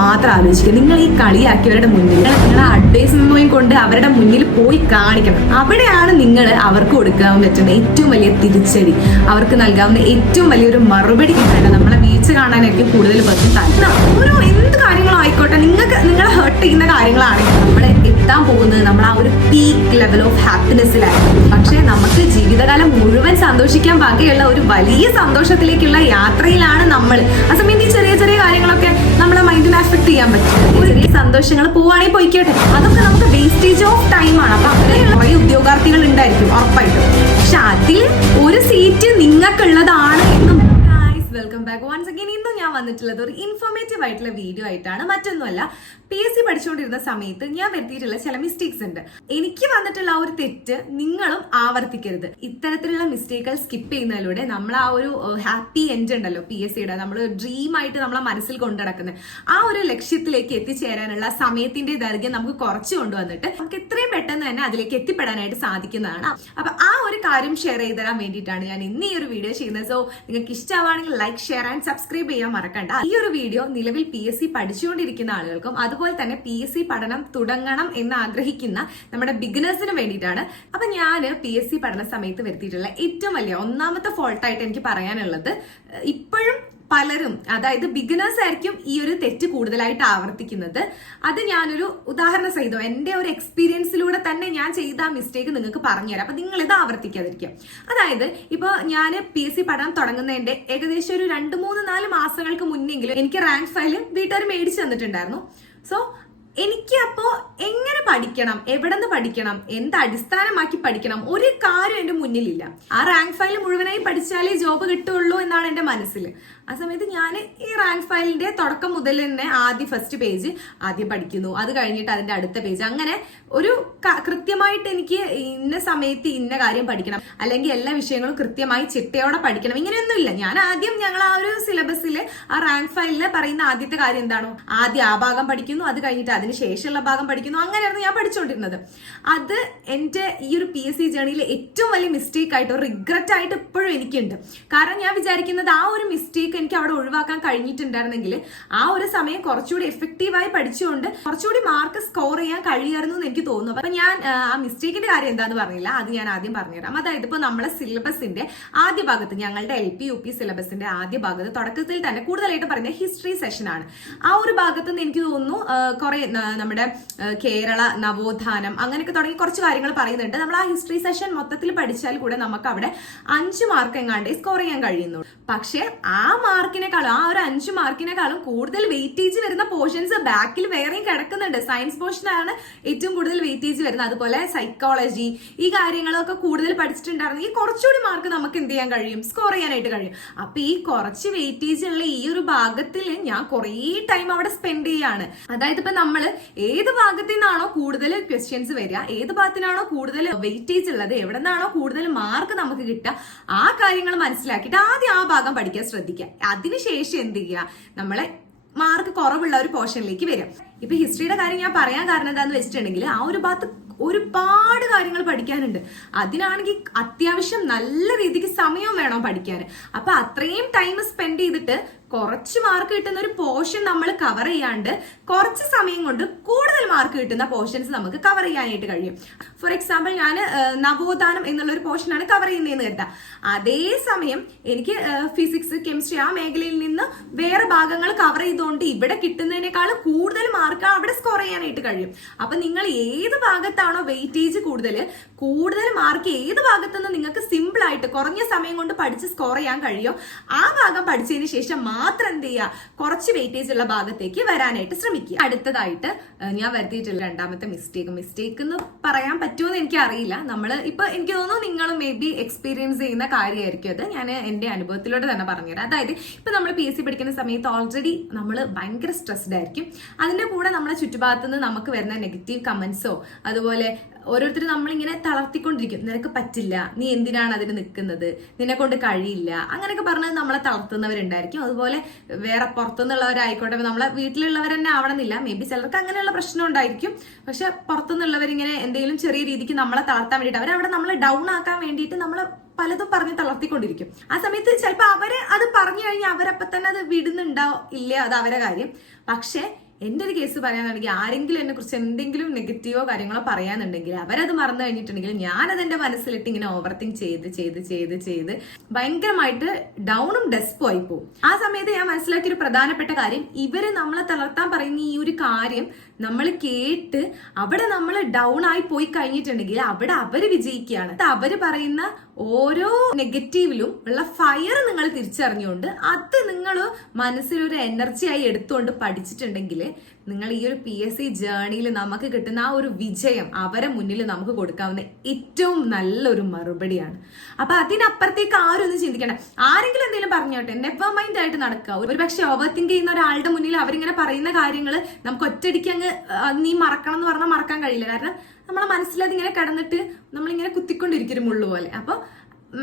മാത്രം ആലോചിക്കുക. നിങ്ങൾ ഈ കളിയാക്കിയവരുടെ മുന്നിൽ നിങ്ങളെ അഡ്വൈസ്മെന്റ് കൊണ്ട് അവരുടെ മുന്നിൽ പോയി കാണിക്കണം. അവിടെയാണ് നിങ്ങൾ അവർക്ക് കൊടുക്കാൻ പറ്റുന്ന ഏറ്റവും വലിയ തിരിച്ചടി, അവർക്ക് നൽകാവുന്ന ഏറ്റവും വലിയൊരു മറുപടി കിട്ടേണ്ടത്. നമ്മളെ വീഴ്ച കാണാനായിരിക്കും കൂടുതൽ പേർക്ക് താല്പര്യം. ഓരോ എന്ത് കാര്യങ്ങളും ആയിക്കോട്ടെ, നിങ്ങളെ ഹേർട്ട് ചെയ്യുന്ന കാര്യങ്ങളാണെങ്കിൽ നമ്മളെ എത്താൻ പോകുന്നത് നമ്മൾ ആ ഒരു പീക്ക് ലെവൽ ഓഫ് ഹാപ്പിനെസ്സിലായിരിക്കും. പക്ഷെ നമുക്ക് ജീവിതകാലം മുഴുവൻ സന്തോഷിക്കാൻ ബാക്കിയുള്ള ഒരു വലിയ സന്തോഷത്തിലേക്കുള്ള യാത്രയിലാണ് നമ്മൾ. ആ സമയത്ത് ഈ ചെറിയ ചെറിയ കാര്യങ്ങളൊക്കെ നമ്മളെ മൈൻഡിനെ അഫക്ട് ചെയ്യാൻ പറ്റും. ചെറിയ സന്തോഷങ്ങൾ പോവാണെങ്കിൽ പോയിക്കോട്ടെ, അതൊക്കെ നമുക്ക് വേസ്റ്റേജ് ഓഫ് ടൈമാണ്. അപ്പൊ അങ്ങനെയുള്ള കുറെ ഉദ്യോഗാർത്ഥികൾ ഉണ്ടായിരിക്കും ഉറപ്പായിട്ടും. പക്ഷെ അതിൽ ഒരു സീറ്റ് നിങ്ങൾക്കുള്ളതാണ് എന്നും. Welcome back once again. ഇന്ന് ഞാൻ വന്നിട്ടുള്ളത് ഒരു ഇൻഫോർമേറ്റീവ് ആയിട്ടുള്ള വീഡിയോ ആയിട്ടാണ്. മറ്റൊന്നുമല്ല, PSC പഠിച്ചുകൊണ്ടിരുന്ന സമയത്ത് ഞാൻ വരുത്തിയിട്ടുള്ള ചില മിസ്റ്റേക്സ് ഉണ്ട്. എനിക്ക് വന്നിട്ടുള്ള ആ ഒരു തെറ്റ് നിങ്ങളും ആവർത്തിക്കരുത്. ഇത്തരത്തിലുള്ള മിസ്റ്റേക്കുകൾ സ്കിപ്പ് ചെയ്യുന്നതിലൂടെ നമ്മൾ ആ ഒരു ഹാപ്പി എൻഡ് ഉണ്ടല്ലോ PSCയുടെ, നമ്മൾ ഡ്രീം ആയിട്ട് നമ്മളെ മനസ്സിൽ കൊണ്ടു നടക്കുന്നത്, ആ ഒരു ലക്ഷ്യത്തിലേക്ക് എത്തിച്ചേരാനുള്ള സമയത്തിന്റെ ദൈർഘ്യം നമുക്ക് കുറച്ച് കൊണ്ടുവന്നിട്ട് നമുക്ക് എത്രയും പെട്ടെന്ന് തന്നെ അതിലേക്ക് എത്തിപ്പെടാനായിട്ട് സാധിക്കുന്നതാണ്. അപ്പൊ ആ ഒരു കാര്യം ഷെയർ ചെയ്ത് തരാൻ വേണ്ടിയിട്ടാണ് ഞാൻ ഇന്ന് ഈ ഒരു വീഡിയോ ചെയ്യുന്നത്. സോ നിങ്ങൾക്ക് ഇഷ്ടമാണെങ്കിൽ ലൈക്ക്, ഷെയർ ആൻഡ് സബ്സ്ക്രൈബ് ചെയ്യാൻ മറക്കണ്ട. ഈ ഒരു വീഡിയോ നിലവിൽ PSC പഠിച്ചുകൊണ്ടിരിക്കുന്ന ആളുകൾക്കും അതുപോലെ തന്നെ PSC പഠനം തുടങ്ങണം എന്ന് ആഗ്രഹിക്കുന്ന നമ്മുടെ ബിഗിനേഴ്സിന് വേണ്ടിയിട്ടാണ്. അപ്പൊ ഞാൻ PSC പഠന സമയത്ത് വരുത്തിയിട്ടുള്ള ഏറ്റവും വലിയ ഒന്നാമത്തെ ഫോൾട്ടായിട്ട് എനിക്ക് പറയാനുള്ളത്, ഇപ്പോഴും പലരും, അതായത് ബിഗിനേഴ്സ് ആയിരിക്കും ഈ ഒരു തെറ്റ് കൂടുതലായിട്ട് ആവർത്തിക്കുന്നത്. അത് ഞാനൊരു ഉദാഹരണ സഹിതം എന്റെ ഒരു എക്സ്പീരിയൻസിലൂടെ തന്നെ ഞാൻ ചെയ്ത ആ മിസ്റ്റേക്ക് നിങ്ങൾക്ക് പറഞ്ഞുതരാം. അപ്പൊ നിങ്ങൾ ഇത് ആവർത്തിക്കാതിരിക്കും. അതായത് ഇപ്പൊ ഞാൻ PSC പഠനം തുടങ്ങുന്നതിന്റെ ഏകദേശം ഒരു 2-3-4 മാസങ്ങൾക്ക് മുന്നെങ്കിലും എനിക്ക് റാങ്ക് ഫയൽ വീട്ടുകാർ മേടിച്ചു തന്നിട്ടുണ്ടായിരുന്നു. സോ എനിക്ക് അപ്പോ എങ്ങനെ പഠിക്കണം, എവിടെ നിന്ന് പഠിക്കണം, എന്ത് അടിസ്ഥാനമാക്കി പഠിക്കണം, ഒരു കാര്യം എന്റെ മുന്നിലില്ല. ആ റാങ്ക് ഫയൽ മുഴുവനായി പഠിച്ചാലേ ജോബ് കിട്ടുള്ളൂ എന്നാണ് എന്റെ മനസ്സിൽ. ആ സമയത്ത് ഞാൻ ഈ റാങ്ക് ഫയലിന്റെ തുടക്കം മുതൽ തന്നെ ഫസ്റ്റ് പേജ് ആദ്യം പഠിക്കുന്നു, അത് കഴിഞ്ഞിട്ട് അതിന്റെ അടുത്ത പേജ്, അങ്ങനെ ഒരു കൃത്യമായിട്ട് എനിക്ക് ഇന്ന സമയത്ത് ഇന്ന കാര്യം പഠിക്കണം, അല്ലെങ്കിൽ എല്ലാ വിഷയങ്ങളും കൃത്യമായി ചിട്ടയോടെ പഠിക്കണം, ഇങ്ങനെയൊന്നുമില്ല. ഞാൻ ആദ്യം ഞങ്ങൾ ആ ഒരു സിലബസിൽ ആ റാങ്ക് ഫയലിൽ പറയുന്ന ആദ്യത്തെ കാര്യം എന്താണോ, ആദ്യം ആ ഭാഗം പഠിക്കുന്നു, അത് കഴിഞ്ഞിട്ട് അതിന് ശേഷമുള്ള ഭാഗം പഠിക്കുന്നു. അങ്ങനെയായിരുന്നു ഞാൻ പഠിച്ചുകൊണ്ടിരുന്നത്. അത് എന്റെ ഈ ഒരു PSC ജേണിയിൽ ഏറ്റവും വലിയ മിസ്റ്റേക്ക് ആയിട്ട്, റിഗ്രറ്റ് ആയിട്ട് ഇപ്പോഴും എനിക്കുണ്ട്. കാരണം ഞാൻ വിചാരിക്കുന്നത് ആ ഒരു മിസ്റ്റേക്ക് എനിക്ക് അവിടെ ഒഴിവാക്കാൻ കഴിഞ്ഞിട്ടുണ്ടായിരുന്നെങ്കിൽ ആ ഒരു സമയം കുറച്ചുകൂടി എഫക്റ്റീവായി പഠിച്ചുകൊണ്ട് കുറച്ചുകൂടി മാർക്ക് സ്കോർ ചെയ്യാൻ കഴിയുമായിരുന്നു എന്ന് എനിക്ക് തോന്നുന്നു. അപ്പൊ ഞാൻ ആ മിസ്റ്റേക്കിന്റെ കാര്യം എന്താന്ന് പറഞ്ഞില്ല, അത് ഞാൻ ആദ്യം പറഞ്ഞുതരാം. അതായത് ഇപ്പൊ നമ്മളെ സിലബസിന്റെ ആദ്യ ഭാഗത്ത്, ഞങ്ങളുടെ LP UP സിലബസിന്റെ ആദ്യ ഭാഗത്ത് തുടക്കത്തിൽ തന്നെ കൂടുതലായിട്ട് പറയുന്ന ഹിസ്റ്ററി സെഷൻ ആണ്. ആ ഒരു ഭാഗത്ത് നിന്ന് എനിക്ക് തോന്നുന്നു കുറെ നമ്മുടെ കേരള നവോത്ഥാനം അങ്ങനെയൊക്കെ തുടങ്ങി കുറച്ച് കാര്യങ്ങൾ പറയുന്നുണ്ട്. നമ്മൾ ആ ഹിസ്റ്ററി സെഷൻ മൊത്തത്തിൽ പഠിച്ചാൽ കൂടെ നമുക്ക് അവിടെ 5 മാർക്ക് എങ്ങാണ്ടേ സ്കോർ ചെയ്യാൻ കഴിയുന്നു. പക്ഷെ ആ മാർക്കിനെക്കാളും, ആ ഒരു 5 മാർക്കിനെക്കാളും കൂടുതൽ വെയിറ്റേജ് വരുന്ന പോർഷൻസ് ബാക്കിൽ വേറെയും കിടക്കുന്നുണ്ട്. സയൻസ് പോർഷനാണ് ഏറ്റവും കൂടുതൽ വെയിറ്റേജ് വരുന്നത്. അതുപോലെ സൈക്കോളജി, ഈ കാര്യങ്ങളൊക്കെ കൂടുതൽ പഠിച്ചിട്ടുണ്ടായിരുന്നെങ്കിൽ കുറച്ചുകൂടി മാർക്ക് നമുക്ക് എന്ത് ചെയ്യാൻ കഴിയും, സ്കോർ ചെയ്യാനായിട്ട് കഴിയും. അപ്പൊ ഈ കുറച്ച് വെയിറ്റേജ് ഉള്ള ഈ ഒരു ഭാഗത്തിൽ ഞാൻ കുറേ ടൈം അവിടെ സ്പെൻഡ് ചെയ്യാണ്. അതായത് ഇപ്പൊ നമ്മൾ ഏത് ഭാഗത്തു നിന്നാണോ കൂടുതൽ ക്വസ്റ്റ്യൻസ് വരിക, ഏത് ഭാഗത്തിനാണോ കൂടുതൽ വെയിറ്റേജ് ഉള്ളത്, എവിടെ നിന്നാണോ കൂടുതൽ മാർക്ക് നമുക്ക് കിട്ടുക, ആ കാര്യങ്ങൾ മനസ്സിലാക്കിയിട്ട് ആദ്യം ആ ഭാഗം പഠിക്കാൻ ശ്രദ്ധിക്കുക. അതിനുശേഷം എന്ത് ചെയ്യുക, നമ്മളെ മാർക്ക് കുറവുള്ള ഒരു പോർഷനിലേക്ക് വരും. ഇപ്പൊ ഹിസ്റ്ററിയുടെ കാര്യം ഞാൻ പറയാൻ കാരണം എന്താന്ന് വെച്ചിട്ടുണ്ടെങ്കിൽ, ആ ഒരു ഭാഗത്ത് ഒരുപാട് കാര്യങ്ങൾ പഠിക്കാനുണ്ട്. അതിനാണെങ്കിൽ അത്യാവശ്യം നല്ല രീതിക്ക് സമയവും വേണം പഠിക്കാൻ. അപ്പൊ അത്രയും ടൈം സ്പെൻഡ് ചെയ്തിട്ട് കുറച്ച് മാർക്ക് കിട്ടുന്ന ഒരു പോർഷൻ നമ്മൾ കവർ ചെയ്യാണ്ട് കുറച്ച് സമയം കൊണ്ട് കൂടുതൽ മാർക്ക് കിട്ടുന്ന പോർഷൻസ് നമുക്ക് കവർ ചെയ്യാനായിട്ട് കഴിയും. ഫോർ എക്സാമ്പിൾ, ഞാൻ നവോത്ഥാനം എന്നുള്ള ഒരു പോർഷനാണ് കവർ ചെയ്യുന്നതെന്ന് കരുതാം. അതേസമയം എനിക്ക് ഫിസിക്സ്, കെമിസ്ട്രി ആ മേഖലയിൽ നിന്ന് വേറെ ഭാഗങ്ങൾ കവർ ചെയ്തുകൊണ്ട് ഇവിടെ കിട്ടുന്നതിനേക്കാൾ കൂടുതൽ മാർക്ക് അവിടെ സ്കോർ ചെയ്യാനായിട്ട് കഴിയും. അപ്പൊ നിങ്ങൾ ഏത് ഭാഗത്താണോ വെയിറ്റേജ് കൂടുതൽ മാർക്ക് ഏത് ഭാഗത്തുനിന്ന് നിങ്ങൾക്ക് സിമ്പിൾ ആയിട്ട് കുറഞ്ഞ സമയം കൊണ്ട് പഠിച്ച് സ്കോർ ചെയ്യാൻ കഴിയോ ആ ഭാഗം പഠിച്ചതിന് ശേഷം മാത്രം എന്ത് ചെയ്യുക, കുറച്ച് വെയിറ്റേജ് ഉള്ള ഭാഗത്തേക്ക് വരാനായിട്ട് ശ്രമിക്കുക. അടുത്തതായിട്ട് ഞാൻ വരുത്തിയിട്ടുള്ള രണ്ടാമത്തെ മിസ്റ്റേക്ക് എന്ന് പറയാൻ പറ്റുമോ എന്ന് എനിക്ക് അറിയില്ല. എനിക്ക് തോന്നുന്നു നിങ്ങൾ മേ ബി എക്സ്പീരിയൻസ് ചെയ്യുന്ന കാര്യമായിരിക്കും അത്. ഞാൻ എന്റെ അനുഭവത്തിലൂടെ തന്നെ പറഞ്ഞുതരാം. അതായത് ഇപ്പൊ നമ്മൾ PSC പഠിക്കുന്ന സമയത്ത് ഓൾറെഡി നമ്മൾ ഭയങ്കര സ്ട്രെസ്ഡ് ആയിരിക്കും. അതിന്റെ കൂടെ നമ്മളെ ചുറ്റുഭാഗത്തുനിന്ന് നമുക്ക് വരുന്ന നെഗറ്റീവ് കമന്റ്സോ, അതുപോലെ ഓരോരുത്തരും നമ്മളിങ്ങനെ തളർത്തിക്കൊണ്ടിരിക്കും. നിനക്ക് പറ്റില്ല, നീ എന്തിനാണ് അതിന് നിൽക്കുന്നത്, നിന്നെ കൊണ്ട് കഴിയില്ല, അങ്ങനെയൊക്കെ പറഞ്ഞത് നമ്മളെ തളർത്തുന്നവരുണ്ടായിരിക്കും. അതുപോലെ വേറെ പുറത്തുനിന്നുള്ളവരായിക്കോട്ടെ, നമ്മളെ വീട്ടിലുള്ളവർ തന്നെ ആവണമെന്നില്ല, മേ ബി ചിലർക്ക് അങ്ങനെയുള്ള പ്രശ്നം ഉണ്ടായിരിക്കും. പക്ഷെ പുറത്തുനിന്നുള്ളവരിങ്ങനെ എന്തെങ്കിലും ചെറിയ രീതിക്ക് നമ്മളെ തളർത്താൻ വേണ്ടിയിട്ട്, അവരവിടെ നമ്മളെ ഡൗൺ ആക്കാൻ വേണ്ടിയിട്ട് നമ്മളെ പലതും പറഞ്ഞ് തളർത്തിക്കൊണ്ടിരിക്കും. ആ സമയത്ത് ചിലപ്പോൾ അവര് അത് പറഞ്ഞു കഴിഞ്ഞാൽ അവരപ്പം തന്നെ അത് വിടുന്നുണ്ടാവും, ഇല്ല, അത് അവരെ കാര്യം. പക്ഷെ എൻ്റെ ഒരു കേസ് പറയാനാണെങ്കിൽ ആരെങ്കിലും എന്നെ കുറിച്ച് എന്തെങ്കിലും നെഗറ്റീവോ കാര്യങ്ങളോ പറയാനുണ്ടെങ്കിൽ അവരത് മറന്നു കഴിഞ്ഞിട്ടുണ്ടെങ്കിൽ ഞാനത് എൻ്റെ മനസ്സിലിട്ട് ഇങ്ങനെ ഓവർ തിങ്ക് ചെയ്ത് ഭയങ്കരമായിട്ട് ഡൗണും ഡെസ്പോ ആയി പോകും. ആ സമയത്ത് ഞാൻ മനസ്സിലാക്കിയ ഒരു പ്രധാനപ്പെട്ട കാര്യം, ഇവര് നമ്മളെ തളർത്താൻ പറയുന്ന ഈ ഒരു കാര്യം നമ്മൾ കേട്ട് അവിടെ നമ്മൾ ഡൗൺ ആയി പോയി കഴിഞ്ഞിട്ടുണ്ടെങ്കിൽ അവിടെ അവര് വിജയിക്കുകയാണ്. അവര് പറയുന്ന ഓരോ നെഗറ്റീവിലും ഉള്ള ഫയർ നിങ്ങൾ തിരിച്ചറിഞ്ഞുകൊണ്ട് അത് നിങ്ങൾ മനസ്സിലൊരു എനർജിയായി എടുത്തുകൊണ്ട് പഠിച്ചിട്ടുണ്ടെങ്കിൽ നിങ്ങൾ ഈ ഒരു PSC ജേർണിയിൽ നമുക്ക് കിട്ടുന്ന ആ ഒരു വിജയം അവരെ മുന്നിൽ നമുക്ക് കൊടുക്കാവുന്ന ഏറ്റവും നല്ലൊരു മറുപടിയാണ്. അപ്പൊ അതിനപ്പുറത്തേക്ക് ആരും ഒന്നും ചിന്തിക്കണം. ആരെങ്കിലും എന്തെങ്കിലും പറഞ്ഞോട്ടെ, നെവർ മൈൻഡ് ആയിട്ട് നടക്കുക. ഒരു പക്ഷെ ഓവർ തിങ്ക് ചെയ്യുന്ന ഒരാളുടെ മുന്നിൽ അവരിങ്ങനെ പറയുന്ന കാര്യങ്ങൾ നമുക്ക് ഒറ്റയടിക്ക് അങ്ങ് നീ മറക്കണം എന്ന് പറഞ്ഞാൽ മറക്കാൻ കഴിയില്ല. കാരണം നമ്മളെ മനസ്സിലത് ഇങ്ങനെ കിടന്നിട്ട് നമ്മളിങ്ങനെ കുത്തിക്കൊണ്ടിരിക്കും മുള്ളു പോലെ. അപ്പൊ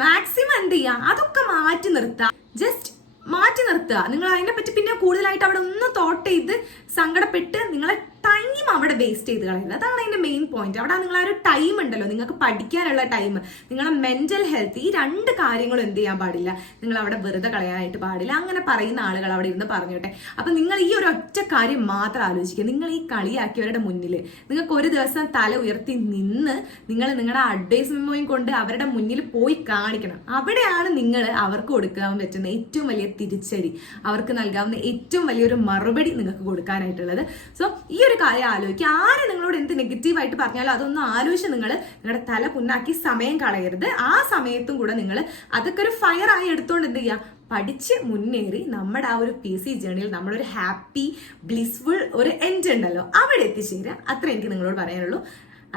മാക്സിമം എന്ത് ചെയ്യുക, അതൊക്കെ മാറ്റി നിർത്തുക. ജസ്റ്റ് മാറ്റി നിർത്തുക. നിങ്ങൾ അതിനെപ്പറ്റി പിന്നെ കൂടുതലായിട്ട് അവിടെ ഒന്ന് തോട്ട് ചെയ്ത് സങ്കടപ്പെട്ട് നിങ്ങളെ ടൈം അവിടെ വേസ്റ്റ് ചെയ്ത് കളയുന്നത്. അതാണ് അതിന്റെ മെയിൻ പോയിന്റ്. അവിടെ നിങ്ങൾ ആ ഒരു ടൈം ഉണ്ടല്ലോ, നിങ്ങൾക്ക് പഠിക്കാനുള്ള ടൈം, നിങ്ങളെ മെന്റൽ ഹെൽത്ത്, ഈ രണ്ട് കാര്യങ്ങളും എന്ത് ചെയ്യാൻ പാടില്ല, നിങ്ങൾ അവിടെ വെറുതെ കളയാനായിട്ട് പാടില്ല. അങ്ങനെ പറയുന്ന ആളുകൾ അവിടെ ഇരുന്ന് പറഞ്ഞോട്ടെ. അപ്പൊ നിങ്ങൾ ഈ ഒരു ഒറ്റ കാര്യം മാത്രം ആലോചിക്കുക. നിങ്ങൾ ഈ കളിയാക്കിയവരുടെ മുന്നിൽ നിങ്ങൾക്ക് ഒരു ദിവസം തല ഉയർത്തി നിന്ന് നിങ്ങൾ നിങ്ങളുടെ അഡ്വൈസ് മെമ്മോയും കൊണ്ട് അവരുടെ മുന്നിൽ പോയി കാണിക്കണം. അവിടെയാണ് നിങ്ങൾ അവർക്ക് കൊടുക്കാൻ പറ്റുന്ന ഏറ്റവും വലിയ തിരിച്ചടി, അവർക്ക് നൽകാവുന്ന ഏറ്റവും വലിയൊരു മറുപടി നിങ്ങൾക്ക് കൊടുക്കാനായിട്ടുള്ളത്. സോ ഈ ഒരു കാര്യം ആലോചിക്കുക. ആര് നിങ്ങളോട് എന്ത് നെഗറ്റീവായിട്ട് പറഞ്ഞാലും അതൊന്നും ആലോചിച്ച് നിങ്ങൾ നിങ്ങളുടെ തല പുണ്ണാക്കി സമയം കളയരുത്. ആ സമയത്തും കൂടെ നിങ്ങൾ അതൊക്കെ ഒരു ഫയർ ആയി എടുത്തുകൊണ്ട് എന്ത് ചെയ്യുക, പഠിച്ച് മുന്നേറി നമ്മുടെ ആ ഒരു PSC ജേർണിയിൽ നമ്മളൊരു ഹാപ്പി ബ്ലിസ്ഫുൾ ഒരു എൻഡ് ഉണ്ടല്ലോ, അവിടെ എത്തിച്ചേരുക. അത്ര എനിക്ക് നിങ്ങളോട് പറയാനുള്ളൂ.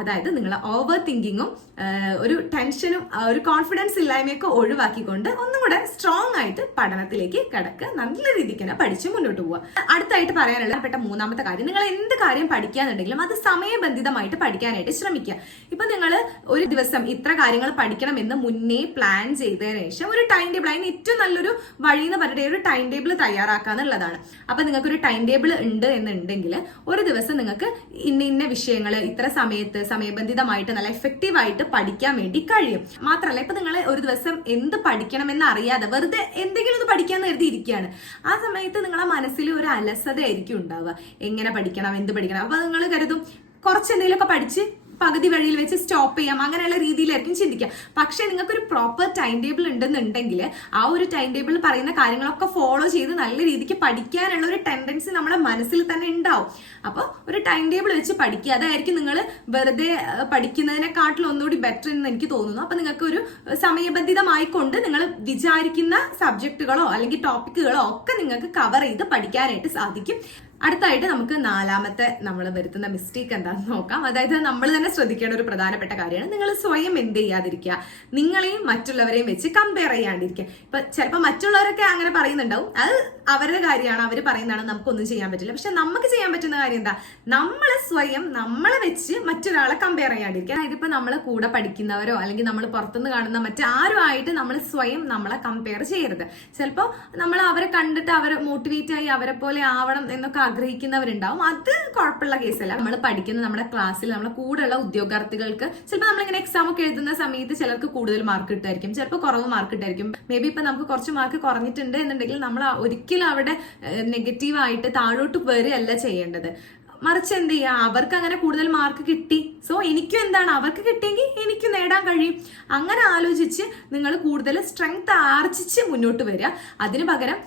അതായത് നിങ്ങൾ ഓവർ തിങ്കിങ്ങും ഒരു ടെൻഷനും ഒരു കോൺഫിഡൻസ് ഇല്ലായ്മയൊക്കെ ഒഴിവാക്കിക്കൊണ്ട് ഒന്നും കൂടെ സ്ട്രോങ് ആയിട്ട് പഠനത്തിലേക്ക് കിടക്കുക. നല്ല രീതിക്ക് തന്നെ പഠിച്ച് മുന്നോട്ട് പോവുക. അടുത്തായിട്ട് പറയാനുള്ള മൂന്നാമത്തെ കാര്യം, നിങ്ങൾ എന്ത് കാര്യം പഠിക്കാന്നുണ്ടെങ്കിലും അത് സമയബന്ധിതമായിട്ട് പഠിക്കാനായിട്ട് ശ്രമിക്കുക. ഇപ്പൊ നിങ്ങൾ ഒരു ദിവസം ഇത്ര കാര്യങ്ങൾ പഠിക്കണം എന്ന് മുന്നേ പ്ലാൻ ചെയ്തതിനു ശേഷം ഒരു ടൈം ടേബിൾ, അതിന് ഏറ്റവും നല്ലൊരു വഴി എന്ന് പറഞ്ഞിട്ട് ഒരു ടൈം ടേബിൾ തയ്യാറാക്കുക എന്നുള്ളതാണ്. അപ്പൊ നിങ്ങൾക്ക് ഒരു ടൈം ടേബിൾ ഉണ്ട് എന്നുണ്ടെങ്കിൽ ഒരു ദിവസം നിങ്ങൾക്ക് ഇന്ന വിഷയങ്ങൾ ഇത്ര സമയബന്ധിതമായിട്ട് നല്ല എഫക്റ്റീവ് ആയിട്ട് പഠിക്കാൻ വേണ്ടി കഴിയും. മാത്രമല്ല, ഇപ്പൊ നിങ്ങൾ ഒരു ദിവസം എന്ത് പഠിക്കണമെന്ന് അറിയാതെ വെറുതെ എന്തെങ്കിലും ഒന്ന് പഠിക്കാന്ന് കരുതി ഇരിക്കുകയാണ്. ആ സമയത്ത് നിങ്ങളെ മനസ്സിൽ ഒരു അലസത ആയിരിക്കും ഉണ്ടാവുക. എങ്ങനെ പഠിക്കണം, എന്ത് പഠിക്കണം. അപ്പൊ നിങ്ങൾ കരുതും കുറച്ച് എന്തെങ്കിലുമൊക്കെ പഠിച്ച് പകുതി വഴിയിൽ വെച്ച് സ്റ്റോപ്പ് ചെയ്യാം, അങ്ങനെയുള്ള രീതിയിലായിരിക്കും ചിന്തിക്കുക. പക്ഷെ നിങ്ങൾക്കൊരു പ്രോപ്പർ ടൈം ടേബിൾ ഉണ്ടെന്നുണ്ടെങ്കിൽ ആ ഒരു ടൈം ടേബിളിൽ പറയുന്ന കാര്യങ്ങളൊക്കെ ഫോളോ ചെയ്ത് നല്ല രീതിക്ക് പഠിക്കാനുള്ള ഒരു ടെൻഡൻസി നമ്മുടെ മനസ്സിൽ തന്നെ ഉണ്ടാവും. അപ്പോൾ ഒരു ടൈം ടേബിൾ വെച്ച് പഠിക്കുക. അതായിരിക്കും നിങ്ങൾ വെറുതെ പഠിക്കുന്നതിനെക്കാട്ടിലും ഒന്നുകൂടി ബെറ്റർ എന്ന് എനിക്ക് തോന്നുന്നു. അപ്പൊ നിങ്ങൾക്ക് ഒരു സമയബന്ധിതമായിക്കൊണ്ട് നിങ്ങൾ വിചാരിക്കുന്ന സബ്ജക്റ്റുകളോ അല്ലെങ്കിൽ ടോപ്പിക്കുകളോ ഒക്കെ നിങ്ങൾക്ക് കവർ ചെയ്ത് പഠിക്കാനായിട്ട് സാധിക്കും. അടുത്തായിട്ട് നമുക്ക് നാലാമത്തെ നമ്മൾ വരുത്തുന്ന മിസ്റ്റേക്ക് എന്താണെന്ന് നോക്കാം. അതായത് നമ്മൾ തന്നെ ശ്രദ്ധിക്കേണ്ട ഒരു പ്രധാനപ്പെട്ട കാര്യമാണ്, നിങ്ങൾ സ്വയം എന്ത് ചെയ്യാതിരിക്കുക, നിങ്ങളെയും മറ്റുള്ളവരെയും വെച്ച് കമ്പയർ ചെയ്യാണ്ടിരിക്കുക. ഇപ്പൊ ചിലപ്പോൾ മറ്റുള്ളവരൊക്കെ അങ്ങനെ പറയുന്നുണ്ടാവും, അത് അവരുടെ കാര്യമാണ്, അവർ പറയുന്നതാണ്, നമുക്കൊന്നും ചെയ്യാൻ പറ്റില്ല. പക്ഷെ നമുക്ക് ചെയ്യാൻ പറ്റുന്ന കാര്യം എന്താ, നമ്മൾ സ്വയം നമ്മളെ വെച്ച് മറ്റൊരാളെ കമ്പയർ ചെയ്യാണ്ടിരിക്കുക. അതായത് ഇപ്പൊ നമ്മളെ കൂടെ പഠിക്കുന്നവരോ അല്ലെങ്കിൽ നമ്മൾ പുറത്തുനിന്ന് കാണുന്ന മറ്റാരും ആയിട്ട് നമ്മൾ സ്വയം നമ്മളെ കമ്പയർ ചെയ്യരുത്. ചിലപ്പോൾ നമ്മൾ അവരെ കണ്ടിട്ട് അവരെ മോട്ടിവേറ്റ് ആയി അവരെ പോലെ ആവണം എന്നൊക്കെ ആഗ്രഹിക്കുന്നവരുണ്ടാവും. അത് കുഴപ്പമുള്ള കേസല്ല. നമ്മൾ പഠിക്കുന്ന നമ്മുടെ ക്ലാസ്സിൽ നമ്മളെ കൂടെയുള്ള ഉദ്യോഗാർത്ഥികൾക്ക് ചിലപ്പോൾ നമ്മളിങ്ങനെ എക്സാം ഒക്കെ എഴുതുന്ന സമയത്ത് ചിലർക്ക് കൂടുതൽ മാർക്ക് കിട്ടായിരിക്കും, ചിലപ്പോൾ കുറവ് മാർക്ക് കിട്ടായിരിക്കും. മേ ബി ഇപ്പൊ നമുക്ക് കുറച്ച് മാർക്ക് കുറഞ്ഞിട്ടുണ്ട് എന്നുണ്ടെങ്കിൽ നമ്മൾ ഒരിക്കലും അവിടെ നെഗറ്റീവായിട്ട് താഴോട്ട് വരികയല്ല ചെയ്യേണ്ടത്. മറിച്ച് എന്ത് ചെയ്യുക, അവർക്ക് അങ്ങനെ കൂടുതൽ മാർക്ക് കിട്ടി, സോ എനിക്കും എന്താണ് അവർക്ക് കിട്ടിയെങ്കിൽ എനിക്ക് നേടാൻ കഴിയും. അങ്ങനെ ആലോചിച്ച് നിങ്ങൾ കൂടുതൽ സ്ട്രെങ്ത് ആർജിച്ച് മുന്നോട്ട് വരിക. അതിന് പകരം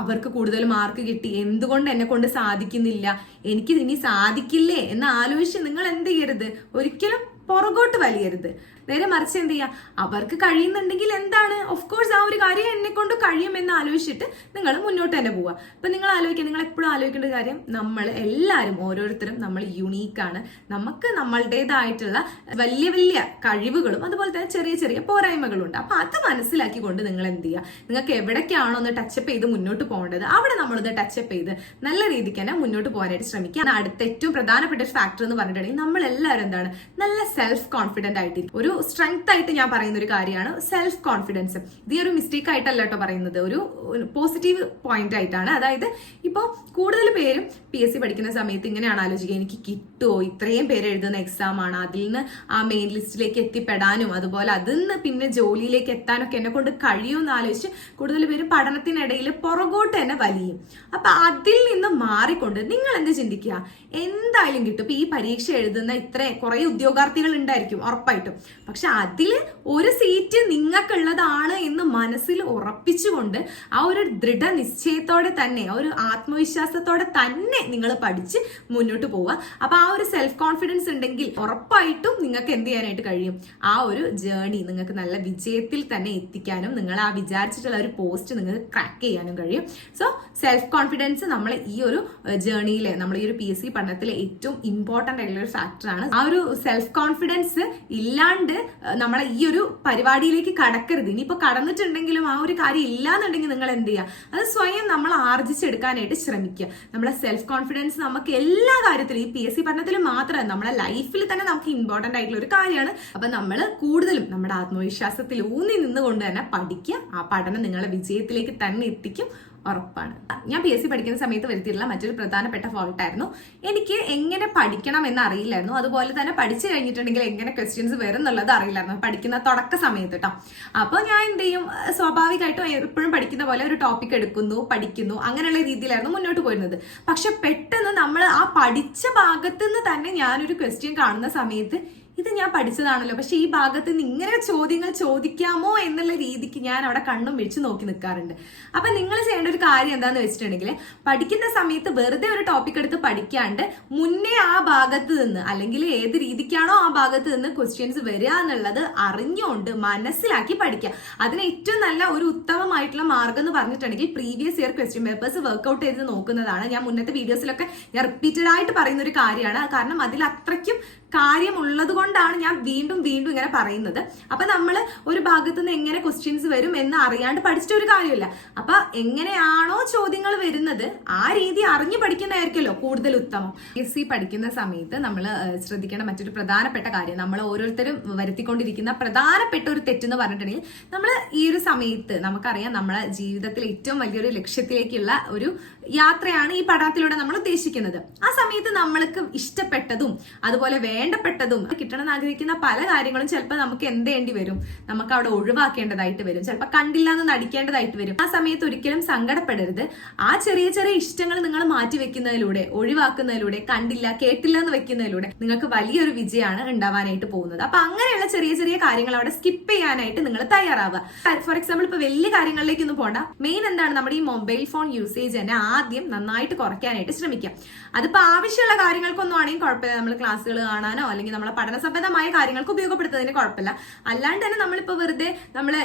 അവർക്ക് കൂടുതൽ മാർക്ക് കിട്ടി, എന്തുകൊണ്ട് എന്നെ കൊണ്ട് സാധിക്കുന്നില്ല, എനിക്ക് ഇനി സാധിക്കില്ലേ എന്ന് ആലോചിച്ച് നിങ്ങൾ എന്ത് ചെയ്യരുത്, ഒരിക്കലും പുറകോട്ട് വലിയരുത്. നേരെ മറിച്ച് എന്ത് ചെയ്യുക, അവർക്ക് കഴിയുന്നുണ്ടെങ്കിൽ എന്താണ്, ഓഫ് കോഴ്സ് ആ ഒരു കാര്യം എന്നെ കൊണ്ട് കഴിയുമെന്ന് ആലോചിച്ചിട്ട് നിങ്ങൾ മുന്നോട്ട് തന്നെ പോവുക. അപ്പൊ നിങ്ങൾ ആലോചിക്കുക, നിങ്ങൾ എപ്പോഴും ആലോചിക്കേണ്ട കാര്യം, നമ്മൾ എല്ലാവരും ഓരോരുത്തരും നമ്മൾ യുണീക്കാണ്. നമുക്ക് നമ്മളുടേതായിട്ടുള്ള വലിയ വലിയ കഴിവുകളും അതുപോലെ തന്നെ ചെറിയ ചെറിയ പോരായ്മകളും ഉണ്ട്. അപ്പൊ അത് മനസ്സിലാക്കിക്കൊണ്ട് നിങ്ങൾ എന്ത് ചെയ്യുക, നിങ്ങൾക്ക് എവിടേക്കാണോ ഒന്ന് ടച്ചപ്പ് ചെയ്ത് മുന്നോട്ട് പോകേണ്ടത് അവിടെ നമ്മളൊന്ന് ടച്ചപ്പ് ചെയ്ത് നല്ല രീതിക്ക് തന്നെ മുന്നോട്ട് പോകാനായിട്ട് ശ്രമിക്കുക. അടുത്ത ഏറ്റവും പ്രധാനപ്പെട്ട ഒരു ഫാക്ടർ എന്ന് പറഞ്ഞിട്ടുണ്ടെങ്കിൽ നമ്മൾ എല്ലാവരും എന്താണ്, നല്ല സെൽഫ് കോൺഫിഡന്റ് ആയിട്ടിരിക്കും. ഒരു സ്ട്രെങ്ത് ആയിട്ട് ഞാൻ പറയുന്ന ഒരു കാര്യമാണ് സെൽഫ് കോൺഫിഡൻസ്. ഇത് ഒരു മിസ്റ്റേക്ക് ആയിട്ടല്ല കേട്ടോ പറയുന്നത്, ഒരു പോസിറ്റീവ് പോയിന്റ് ആയിട്ടാണ്. അതായത് ഇപ്പോൾ കൂടുതൽ പേരും PSC പഠിക്കുന്ന സമയത്ത് ഇങ്ങനെയാണ് ആലോചിക്കുക, എനിക്ക് കിട്ടുമോ, ഇത്രയും പേര് എഴുതുന്ന എക്സാം ആണ്, അതിൽ നിന്ന് ആ മെയിൻ ലിസ്റ്റിലേക്ക് എത്തിപ്പെടാനും അതുപോലെ അതിൽ നിന്ന് പിന്നെ ജോലിയിലേക്ക് എത്താനൊക്കെ എന്നെ കൊണ്ട് കഴിയുമെന്ന് ആലോചിച്ച് കൂടുതൽ പേര് പഠനത്തിനിടയിൽ പുറകോട്ട് തന്നെ വലിയും. അപ്പൊ അതിൽ നിന്ന് മാറിക്കൊണ്ട് നിങ്ങൾ എന്ത് ചിന്തിക്കുക, എന്തായാലും കിട്ടും. ഇപ്പൊ ഈ പരീക്ഷ എഴുതുന്ന കുറെ ഉദ്യോഗാർത്ഥികൾ ഉണ്ടായിരിക്കും ഉറപ്പായിട്ടും, പക്ഷെ അതിൽ ഒരു സീറ്റ് നിങ്ങൾക്കുള്ളതാണ് എന്ന് മനസ്സിൽ ഉറപ്പിച്ചുകൊണ്ട് ആ ഒരു ദൃഢനിശ്ചയത്തോടെ തന്നെ, ആ ഒരു ആത്മവിശ്വാസത്തോടെ തന്നെ നിങ്ങൾ പഠിച്ച് മുന്നോട്ട് പോവുക. അപ്പൊ ആ ഒരു സെൽഫ് കോൺഫിഡൻസ് ഉണ്ടെങ്കിൽ ഉറപ്പായിട്ടും നിങ്ങൾക്ക് എന്ത് ചെയ്യാനായിട്ട് കഴിയും, ആ ഒരു ജേർണി നിങ്ങൾക്ക് നല്ല വിജയത്തിൽ തന്നെ എത്തിക്കാനും നിങ്ങൾ ആ വിചാരിച്ചിട്ടുള്ള ഒരു പോസ്റ്റ് നിങ്ങൾക്ക് ക്രാക്ക് ചെയ്യാനും കഴിയും. സോ സെൽഫ് കോൺഫിഡൻസ് നമ്മൾ ഈ ഒരു ജേർണിയിലെ, നമ്മൾ ഈ ഒരു PSC പഠനത്തിലെ ഏറ്റവും ഇമ്പോർട്ടന്റ് ആയിട്ടുള്ള ഒരു ഫാക്ടറാണ്. ആ ഒരു സെൽഫ് കോൺഫിഡൻസ് ഇല്ലാണ്ട് നമ്മളെ ഈ ഒരു പരിപാടിയിലേക്ക് കടക്കരുത്. ഇനിയിപ്പോ കടന്നിട്ടുണ്ടെങ്കിലും ആ ഒരു കാര്യം ഇല്ലാന്നുണ്ടെങ്കിൽ നിങ്ങൾ എന്ത് ചെയ്യുക, അത് സ്വയം നമ്മൾ ആർജിച്ചെടുക്കാനായിട്ട് ശ്രമിക്കുക. നമ്മളെ സെൽഫ് കോൺഫിഡൻസ് നമുക്ക് എല്ലാ കാര്യത്തിലും, ഈ PSC പഠനത്തിൽ മാത്രമല്ല നമ്മളെ ലൈഫിൽ തന്നെ നമുക്ക് ഇമ്പോർട്ടന്റ് ആയിട്ടുള്ള ഒരു കാര്യമാണ്. അപ്പൊ നമ്മൾ കൂടുതലും നമ്മുടെ ആത്മവിശ്വാസത്തിൽ ഊന്നി നിന്നുകൊണ്ട് തന്നെ പഠിക്കുക. ആ പഠനം നിങ്ങളെ വിജയത്തിലേക്ക് തന്നെ എത്തിക്കും, ഉറപ്പാണ്. ഞാൻ PSC പഠിക്കുന്ന സമയത്ത് വരുത്തിയിട്ടുള്ള മറ്റൊരു പ്രധാനപ്പെട്ട ഫോൾട്ടായിരുന്നു, എനിക്ക് എങ്ങനെ പഠിക്കണം എന്ന് അറിയില്ലായിരുന്നു. അതുപോലെ തന്നെ പഠിച്ചു കഴിഞ്ഞിട്ടുണ്ടെങ്കിൽ എങ്ങനെ ക്വസ്റ്റ്യൻസ് വരും എന്നുള്ളത് അറിയില്ലായിരുന്നു പഠിക്കുന്ന തുടക്ക സമയത്ത് കേട്ടോ. അപ്പോൾ ഞാൻ എന്ത് ചെയ്യും, സ്വാഭാവികമായിട്ടും എപ്പോഴും പഠിക്കുന്ന പോലെ ഒരു ടോപ്പിക് എടുക്കുന്നു, പഠിക്കുന്നു, അങ്ങനെയുള്ള രീതിയിലായിരുന്നു മുന്നോട്ട് പോയിരുന്നത്. പക്ഷെ പെട്ടെന്ന് നമ്മൾ ആ പഠിച്ച ഭാഗത്ത് നിന്ന് തന്നെ ഞാനൊരു ക്വസ്റ്റ്യൻ കാണുന്ന സമയത്ത് ഇത് ഞാൻ പഠിച്ചതാണല്ലോ, പക്ഷെ ഈ ഭാഗത്ത് നിന്ന് ഇങ്ങനെ ചോദ്യങ്ങൾ ചോദിക്കാമോ എന്നുള്ള രീതിക്ക് ഞാൻ അവിടെ കണ്ണും വെച്ച് നോക്കി നിൽക്കാറുണ്ട്. അപ്പൊ നിങ്ങൾ ചെയ്യേണ്ട ഒരു കാര്യം എന്താന്ന് വെച്ചിട്ടുണ്ടെങ്കിൽ, പഠിക്കുന്ന സമയത്ത് വെറുതെ ഒരു ടോപ്പിക് എടുത്ത് പഠിക്കാണ്ട് മുന്നേ ആ ഭാഗത്ത് നിന്ന്, അല്ലെങ്കിൽ ഏത് രീതിക്കാണോ ആ ഭാഗത്ത് നിന്ന് ക്വസ്റ്റ്യൻസ് വരിക എന്നുള്ളത് അറിഞ്ഞുകൊണ്ട് മനസ്സിലാക്കി പഠിക്കുക. അതിന് ഏറ്റവും നല്ല ഒരു ഉത്തമമായിട്ടുള്ള മാർഗം എന്ന് പറഞ്ഞിട്ടുണ്ടെങ്കിൽ previous year question papers work out ചെയ്ത് നോക്കുന്നതാണ്. ഞാൻ മുന്നത്തെ വീഡിയോസിലൊക്കെ ഞാൻ റിപ്പീറ്റഡ് ആയിട്ട് പറയുന്ന ഒരു കാര്യമാണ്, കാരണം അതിൽ അത്രയ്ക്കും കാര്യമുള്ളത് കൊണ്ടാണ് ഞാൻ വീണ്ടും വീണ്ടും ഇങ്ങനെ പറയുന്നത്. അപ്പൊ നമ്മൾ ഒരു ഭാഗത്ത് നിന്ന് എങ്ങനെ ക്വസ്റ്റ്യൻസ് വരും എന്ന് അറിയാണ്ട് പഠിച്ചിട്ട് ഒരു കാര്യമില്ല. അപ്പൊ എങ്ങനെയാണോ ചോദ്യങ്ങൾ വരുന്നത് ആ രീതി അറിഞ്ഞു പഠിക്കുന്നതായിരിക്കുമല്ലോ കൂടുതൽ ഉത്തമം. PSC പഠിക്കുന്ന സമയത്ത് നമ്മൾ ശ്രദ്ധിക്കേണ്ട മറ്റൊരു പ്രധാനപ്പെട്ട കാര്യം, നമ്മൾ ഓരോരുത്തരും വരുത്തിക്കൊണ്ടിരിക്കുന്ന പ്രധാനപ്പെട്ട ഒരു തെറ്റെന്ന് പറഞ്ഞിട്ടുണ്ടെങ്കിൽ, നമ്മൾ ഈ ഒരു സമയത്ത് നമുക്കറിയാം നമ്മളെ ജീവിതത്തിൽ ഏറ്റവും വലിയൊരു ലക്ഷ്യത്തിലേക്കുള്ള ഒരു യാത്രയാണ് ഈ പഠനത്തിലൂടെ നമ്മൾ ഉദ്ദേശിക്കുന്നത്. ആ സമയത്ത് നമ്മൾക്ക് ഇഷ്ടപ്പെട്ടതും അതുപോലെ വേണ്ടപ്പെട്ടതും കിട്ടണമെന്ന് ആഗ്രഹിക്കുന്ന പല കാര്യങ്ങളും ചിലപ്പോൾ നമുക്ക് എന്ത് ചെയ്യേണ്ടി വരും, നമുക്ക് അവിടെ ഒഴിവാക്കേണ്ടതായിട്ട് വരും, ചിലപ്പോൾ കണ്ടില്ല എന്ന് നടിക്കേണ്ടതായിട്ട് വരും. ആ സമയത്ത് ഒരിക്കലും സങ്കടപ്പെടരുത്. ആ ചെറിയ ചെറിയ ഇഷ്ടങ്ങൾ നിങ്ങൾ മാറ്റിവെക്കുന്നതിലൂടെ, ഒഴിവാക്കുന്നതിലൂടെ, കണ്ടില്ല കേട്ടില്ല എന്ന് വെക്കുന്നതിലൂടെ നിങ്ങൾക്ക് വലിയൊരു വിജയമാണ് ഉണ്ടാവാനായിട്ട് പോകുന്നത്. അപ്പൊ അങ്ങനെയുള്ള ചെറിയ ചെറിയ കാര്യങ്ങൾ അവിടെ സ്കിപ്പ് ചെയ്യാനായിട്ട് നിങ്ങൾ തയ്യാറാവുക. ഫോർ എക്സാമ്പിൾ ഇപ്പൊ വലിയ കാര്യങ്ങളിലേക്കൊന്നും പോകണ്ട, മെയിൻ എന്താണ്, നമ്മുടെ ഈ മൊബൈൽ ഫോൺ യൂസേജ് തന്നെ ആദ്യം നന്നായിട്ട് കുറയ്ക്കാനായിട്ട് ശ്രമിക്കാം. അതിപ്പോ ആവശ്യമുള്ള കാര്യങ്ങൾക്കൊന്നും ആണെങ്കിൽ കുഴപ്പമില്ല, നമ്മൾ ക്ലാസ്സുകൾ കാണാനോ അല്ലെങ്കിൽ നമ്മളെ പഠന സംബന്ധമായ കാര്യങ്ങൾക്ക് ഉപയോഗപ്പെടുത്തുന്നതിന് കുഴപ്പമില്ല. അല്ലാണ്ട് തന്നെ നമ്മളിപ്പോ വെറുതെ നമ്മള്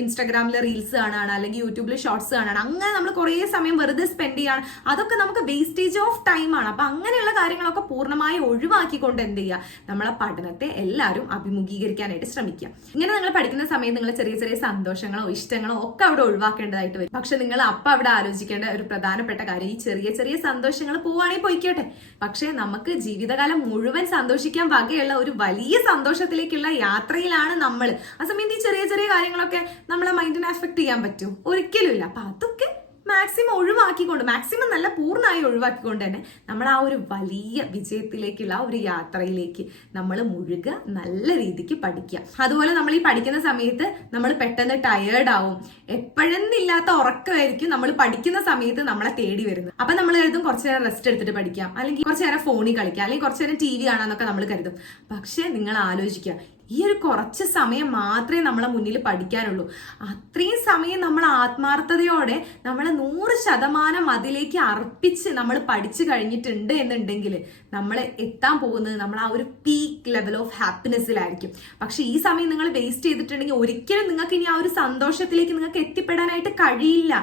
ഇൻസ്റ്റാഗ്രാമിൽ റീൽസ് കാണാണ്, അല്ലെങ്കിൽ യൂട്യൂബിൽ ഷോർട്സ് കാണാണ്, അങ്ങനെ നമ്മൾ കുറേ സമയം വെറുതെ സ്പെൻഡ് ചെയ്യാണ്, അതൊക്കെ നമുക്ക് വേസ്റ്റേജ് ഓഫ് ടൈം ആണ്. അപ്പൊ അങ്ങനെയുള്ള കാര്യങ്ങളൊക്കെ പൂർണ്ണമായി ഒഴിവാക്കിക്കൊണ്ട് എന്ത് ചെയ്യുക, നമ്മളെ പഠനത്തെ എല്ലാവരും അഭിമുഖീകരിക്കാനായിട്ട് ശ്രമിക്കുക. ഇങ്ങനെ നിങ്ങൾ പഠിക്കുന്ന സമയത്ത് നിങ്ങൾ ചെറിയ ചെറിയ സന്തോഷങ്ങളോ ഇഷ്ടങ്ങളോ ഒക്കെ അവിടെ ഒഴിവാക്കേണ്ടതായിട്ട് വരും. പക്ഷെ നിങ്ങൾ അപ്പൊ അവിടെ ആലോചിക്കേണ്ട ഒരു പ്രധാനപ്പെട്ട കാര്യം, ഈ ചെറിയ ചെറിയ സന്തോഷങ്ങൾ പോവുകയാണെങ്കിൽ പോയിക്കോട്ടെ, പക്ഷെ നമുക്ക് ജീവിതകാലം മുഴുവൻ സന്തോഷിക്കാൻ വകയുള്ള ഒരു വലിയ സന്തോഷത്തിലേക്കുള്ള യാത്രയിലാണ് നമ്മൾ. ആ സമയത്ത് ഈ ചെറിയ ചെറിയ കാര്യങ്ങളൊക്കെ നമ്മളെ മൈൻഡിനെ അഫക്ട് ചെയ്യാൻ പറ്റും? ഒരിക്കലും ഇല്ല. അപ്പൊ അതൊക്കെ മാക്സിമം ഒഴിവാക്കിക്കൊണ്ട്, മാക്സിമം നല്ല പൂർണ്ണമായി ഒഴിവാക്കിക്കൊണ്ട് തന്നെ നമ്മൾ ആ ഒരു വലിയ വിജയത്തിലേക്കുള്ള ഒരു യാത്രയിലേക്ക് നമ്മൾ മുഴുക, നല്ല രീതിക്ക് പഠിക്കുക. അതുപോലെ നമ്മൾ ഈ പഠിക്കുന്ന സമയത്ത് നമ്മൾ പെട്ടെന്ന് ടയേർഡ് ആവും, എപ്പോഴെന്നില്ലാത്ത ഉറക്കമായിരിക്കും നമ്മൾ പഠിക്കുന്ന സമയത്ത് നമ്മളെ തേടി വരുന്നത്. അപ്പൊ നമ്മൾ കരുതും കുറച്ചു നേരം റെസ്റ്റ് എടുത്തിട്ട് പഠിക്കാം, അല്ലെങ്കിൽ കുറച്ചു നേരം ഫോണിൽ കളിക്കാം, അല്ലെങ്കിൽ കുറച്ചു നേരം TV കാണാന്നൊക്കെ നമ്മൾ കരുതും. പക്ഷെ നിങ്ങൾ ആലോചിക്കുക, ഈ ഒരു കുറച്ച് സമയം മാത്രമേ നമ്മളെ മുന്നിൽ പഠിക്കാനുള്ളൂ. അത്രയും സമയം നമ്മൾ ആത്മാർത്ഥതയോടെ നമ്മൾ 100% അതിലേക്ക് അർപ്പിച്ച് നമ്മൾ പഠിച്ചു കഴിഞ്ഞിട്ടുണ്ട് എന്നുണ്ടെങ്കിൽ നമ്മൾ എത്താൻ പോകുന്നത് നമ്മൾ ആ ഒരു പീക്ക് ലെവൽ ഓഫ് ഹാപ്പിനെസ്സിലായിരിക്കും. പക്ഷെ ഈ സമയം നിങ്ങൾ വേസ്റ്റ് ചെയ്തിട്ടുണ്ടെങ്കിൽ ഒരിക്കലും നിങ്ങൾക്ക് ഇനി ആ ഒരു സന്തോഷത്തിലേക്ക് നിങ്ങൾക്ക് എത്തിപ്പെടാനായിട്ട് കഴിയില്ല.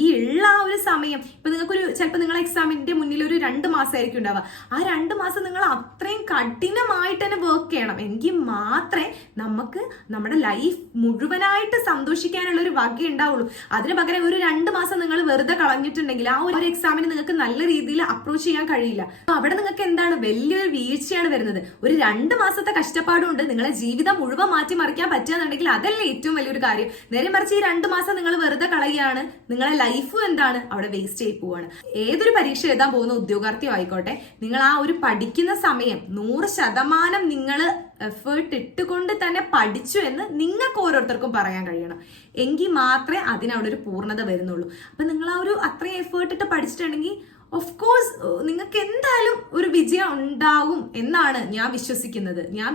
ഈ ഉള്ള ആ ഒരു സമയം, ഇപ്പൊ നിങ്ങൾക്കൊരു ചിലപ്പോൾ നിങ്ങളെ എക്സാമിന്റെ മുന്നിൽ ഒരു 2 മാസമായിരിക്കും ഉണ്ടാവുക. ആ 2 മാസം നിങ്ങൾ അത്രയും കഠിനമായിട്ട് തന്നെ വർക്ക് ചെയ്യണം, എങ്കിൽ മാത്രമേ മാത്രമേ നമുക്ക് നമ്മുടെ ലൈഫ് മുഴുവനായിട്ട് സന്തോഷിക്കാനുള്ള ഒരു വക ഉണ്ടാവുള്ളൂ. അതിന് പകരം ഒരു 2 മാസം നിങ്ങൾ വെറുതെ കളഞ്ഞിട്ടുണ്ടെങ്കിൽ ആ ഒരു എക്സാമിന് നിങ്ങൾക്ക് നല്ല രീതിയിൽ അപ്രോച്ച് ചെയ്യാൻ കഴിയില്ല. അവിടെ നിങ്ങൾക്ക് എന്താണ് വലിയൊരു വീഴ്ചയാണ് വരുന്നത്. ഒരു 2 മാസത്തെ കഷ്ടപ്പാടുകൊണ്ട് നിങ്ങളെ ജീവിതം മുഴുവൻ മാറ്റിമറിക്കാൻ പറ്റുകയെന്നുണ്ടെങ്കിൽ അതല്ലേ ഏറ്റവും വലിയൊരു കാര്യം. നേരെ മറിച്ച് ഈ 2 മാസം നിങ്ങൾ വെറുതെ കളയുകയാണ്, നിങ്ങളെ ലൈഫ് എന്താണ് അവിടെ വേസ്റ്റ് ആയി പോവാണ്. ഏതൊരു പരീക്ഷ എഴുതാൻ പോകുന്ന ഉദ്യോഗാർത്ഥിയോ ആയിക്കോട്ടെ, നിങ്ങൾ ആ ഒരു പഠിക്കുന്ന സമയം 100% നിങ്ങൾ എഫേർട്ട് ഇട്ടുകൊണ്ട് തന്നെ പഠിച്ചു എന്ന് നിങ്ങൾക്ക് ഓരോരുത്തർക്കും പറയാൻ കഴിയണം. എങ്കിൽ മാത്രമേ അതിനവിടെ ഒരു പൂർണ്ണത വരുന്നുള്ളൂ. അപ്പൊ നിങ്ങൾ ആ ഒരു അത്രയും എഫേർട്ട് ഇട്ട് പഠിച്ചിട്ടുണ്ടെങ്കിൽ ഓഫ് കോഴ്സ് നിങ്ങൾക്ക് എന്തായാലും ഒരു വിജയം ഉണ്ടാവും എന്നാണ് ഞാൻ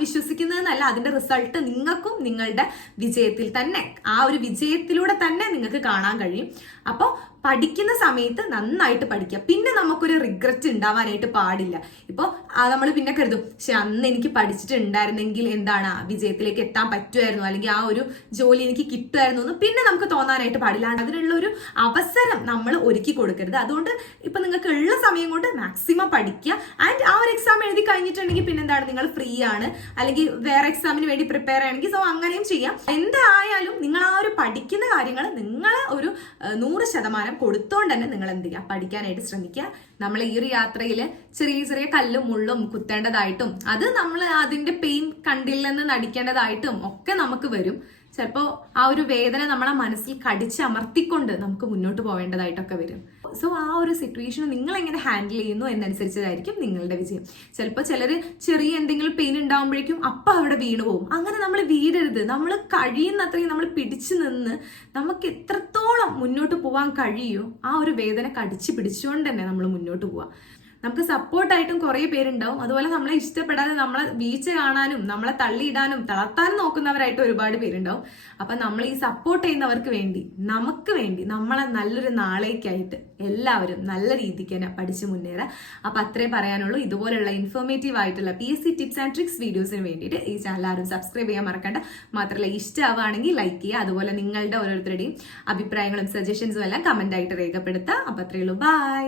വിശ്വസിക്കുന്നതെന്നല്ല, അതിന്റെ റിസൾട്ട് നിങ്ങൾക്കും നിങ്ങളുടെ വിജയത്തിൽ തന്നെ, ആ ഒരു വിജയത്തിലൂടെ തന്നെ നിങ്ങൾക്ക് കാണാൻ കഴിയും. അപ്പോൾ പഠിക്കുന്ന സമയത്ത് നന്നായിട്ട് പഠിക്കുക. പിന്നെ നമുക്കൊരു റിഗ്രറ്റ് ഉണ്ടാവാനായിട്ട് പാടില്ല. ഇപ്പോൾ നമ്മൾ പിന്നെ കരുതും, പക്ഷെ അന്ന് എനിക്ക് പഠിച്ചിട്ടുണ്ടായിരുന്നെങ്കിൽ എന്താണ് വിജയത്തിലേക്ക് എത്താൻ പറ്റുമായിരുന്നു, അല്ലെങ്കിൽ ആ ഒരു ജോലി എനിക്ക് കിട്ടുമായിരുന്നു എന്ന് പിന്നെ നമുക്ക് തോന്നാനായിട്ട് പാടില്ല. അതിനുള്ള ഒരു അവസരം നമ്മൾ ഒരുക്കി കൊടുക്കരുത്. അതുകൊണ്ട് ഇപ്പൊ നിങ്ങൾക്ക് ഉള്ള സമയം കൊണ്ട് മാക്സിമം പഠിക്കുക. ആൻഡ് ആ ഒരു എക്സാം എഴുതി കഴിഞ്ഞിട്ടുണ്ടെങ്കിൽ പിന്നെ എന്താണ്, നിങ്ങൾ ഫ്രീ ആണ്, അല്ലെങ്കിൽ വേറെ എക്സാമിന് വേണ്ടി പ്രിപ്പയർ ആണെങ്കിൽ സോ അങ്ങനെയും ചെയ്യാം. എന്തായാലും നിങ്ങൾ ആ ഒരു പഠിക്കുന്ന കാര്യങ്ങൾ നിങ്ങൾ ഒരു 100% കൊടുത്തോണ്ട് തന്നെ നിങ്ങൾ എന്ത് ചെയ്യുക, പഠിക്കാനായിട്ട് ശ്രമിക്കുക. നമ്മൾ ഈ ഒരു യാത്രയിൽ ചെറിയ ചെറിയ കല്ലും മുള്ളും കുത്തേണ്ടതായിട്ടും അത് നമ്മൾ അതിന്റെ പെയിൻ കണ്ടില്ലെന്ന് നടിക്കേണ്ടതായിട്ടും ഒക്കെ നമുക്ക് വരും. ചിലപ്പോൾ ആ ഒരു വേദന നമ്മളെ മനസ്സിൽ കടിച്ചമർത്തിക്കൊണ്ട് നമുക്ക് മുന്നോട്ട് പോവേണ്ടതായിട്ടൊക്കെ വരും. സോ ആ ഒരു സിറ്റുവേഷൻ നിങ്ങൾ എങ്ങനെ ഹാൻഡിൽ ചെയ്യുന്നു എന്നനുസരിച്ചതായിരിക്കും നിങ്ങളുടെ വിജയം. ചിലപ്പോൾ ചിലര് ചെറിയ എന്തെങ്കിലും പെയിൻ ഉണ്ടാകുമ്പോഴേക്കും അപ്പം അവിടെ വീണു പോകും. അങ്ങനെ നമ്മൾ വീഴരുത്. നമ്മൾ കഴിയുന്നത്രയും നമ്മൾ പിടിച്ചു നിന്ന് നമുക്ക് എത്രത്തോളം മുന്നോട്ട് പോകാൻ കഴിയുമോ ആ ഒരു വേദന കടിച്ചു പിടിച്ചുകൊണ്ട് തന്നെ നമ്മൾ മുന്നോട്ട് പോവാം. നമുക്ക് സപ്പോർട്ടായിട്ടും കുറേ പേരുണ്ടാവും. അതുപോലെ നമ്മളെ ഇഷ്ടപ്പെടാതെ നമ്മളെ വീഴ്ച കാണാനും നമ്മളെ തള്ളിയിടാനും തളർത്താനും നോക്കുന്നവരായിട്ട് ഒരുപാട് പേരുണ്ടാവും. അപ്പൊ നമ്മൾ ഈ സപ്പോർട്ട് ചെയ്യുന്നവർക്ക് വേണ്ടി, നമുക്ക് വേണ്ടി, നമ്മളെ നല്ലൊരു നാളേക്കായിട്ട് എല്ലാവരും നല്ല രീതിക്ക് തന്നെ പഠിച്ചു മുന്നേറുക. അപ്പൊ അത്രേ പറയാനുള്ളൂ. ഇതുപോലുള്ള ഇൻഫോർമേറ്റീവ് ആയിട്ടുള്ള PSC ടിപ്സ് ആൻഡ് ട്രിക്സ് വീഡിയോസിന് വേണ്ടിയിട്ട് ഈ ചാനൽ ആരും സബ്സ്ക്രൈബ് ചെയ്യാൻ മറക്കണ്ട. മാത്രമല്ല ഇഷ്ടമാവുകയാണെങ്കിൽ ലൈക്ക് ചെയ്യുക. അതുപോലെ നിങ്ങളുടെ ഓരോരുത്തരുടെയും അഭിപ്രായങ്ങളും സജഷൻസും എല്ലാം കമന്റ് ആയിട്ട് രേഖപ്പെടുത്തുക. അപ്പൊ അത്രയേ ഉള്ളൂ. ബൈ.